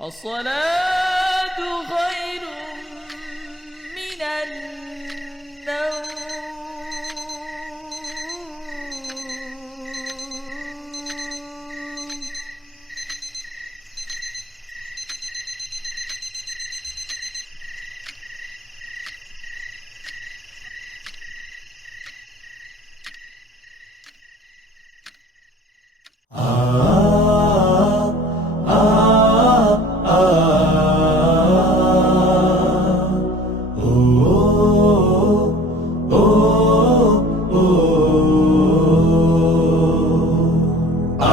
الصلاة خير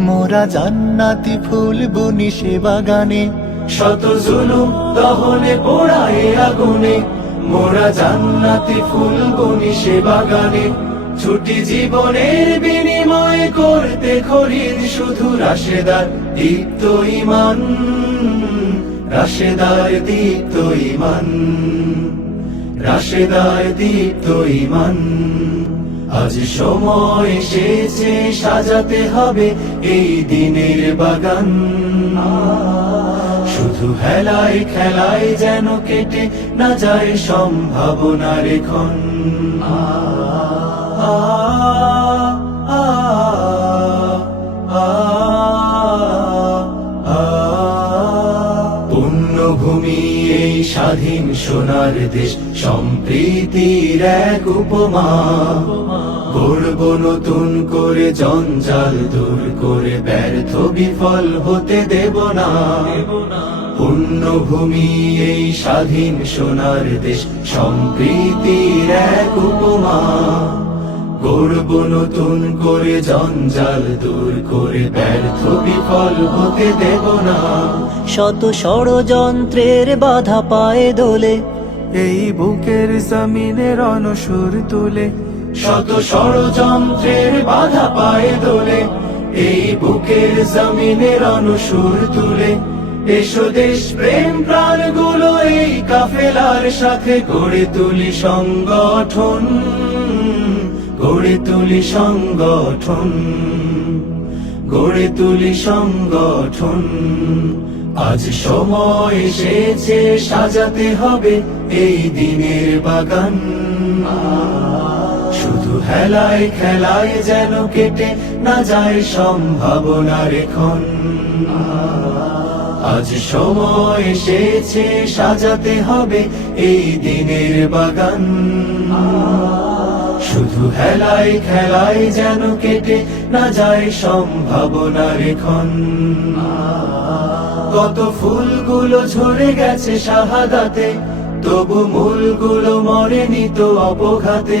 মোরা জান্নাতি ফুল বুনি সে বাগানে শত জুলুম দহনে পোড়ায় আগুনে। মোরা জান্নাতি ফুল বনি সে বাগানে ছুটি জীবনের বিনিময় করতে খরিদ শুধু রাশেদার দীপ্ত ইমান। রাশেদার দীপ্ত ইমান। রাশেদার দীপ্ত ইমান। আজ সময় এসেছে সাজাতে হবে এই দিনের বাগান। শুধু হেলায় খেলায় যেন কেটে না যায় আ, আ, পুণ্যভূমি এই স্বাধীন সোনার দেশ সম্প্রীতির এক উপমা। গড়ব নতুন করে জঞ্জাল দূর করে ব্যর্থ বিফল হতে দেব না। পুণ্যভূমি এই স্বাধীন সোনার দেশ সম্প্রীতির এক উপমা। গড়ব নতুন করে জঞ্জাল দূর করে ব্যর্থ বিফল হতে দেব না। শত ষড়যন্ত্রের বাধা পায়ে দোলে। এই বুকের জমিনের অনসুর তুলে শত ষড়যন্ত্রের বাধা পায়ে দোলে, এই বুকের জমিনের অনুসুর তুলে। এসো দেশ প্রেম প্রাণগুলো এই কাফেলার সাথে, গড়ে তুলি সংগঠন, গড়ে তুলি সংগঠন, গড়ে তুলি সংগঠন। আজ সময় এসেছে, সাজাতে হবে এই দিনের বাগান। হেলায় খেলায় যেন কেটে না যায় সম্ভাবনার এখন আজ সময় এসেছে, সাজাতে হবে এই দিনের বাগান। শুধু হেলায় খেলায় যেন কেটে না যায় সম্ভাবনার এখন কত ফুলগুলো ঝরে গেছে শাহাদাতে, তবু মূলগুলো মরেনি তো অপঘাতে।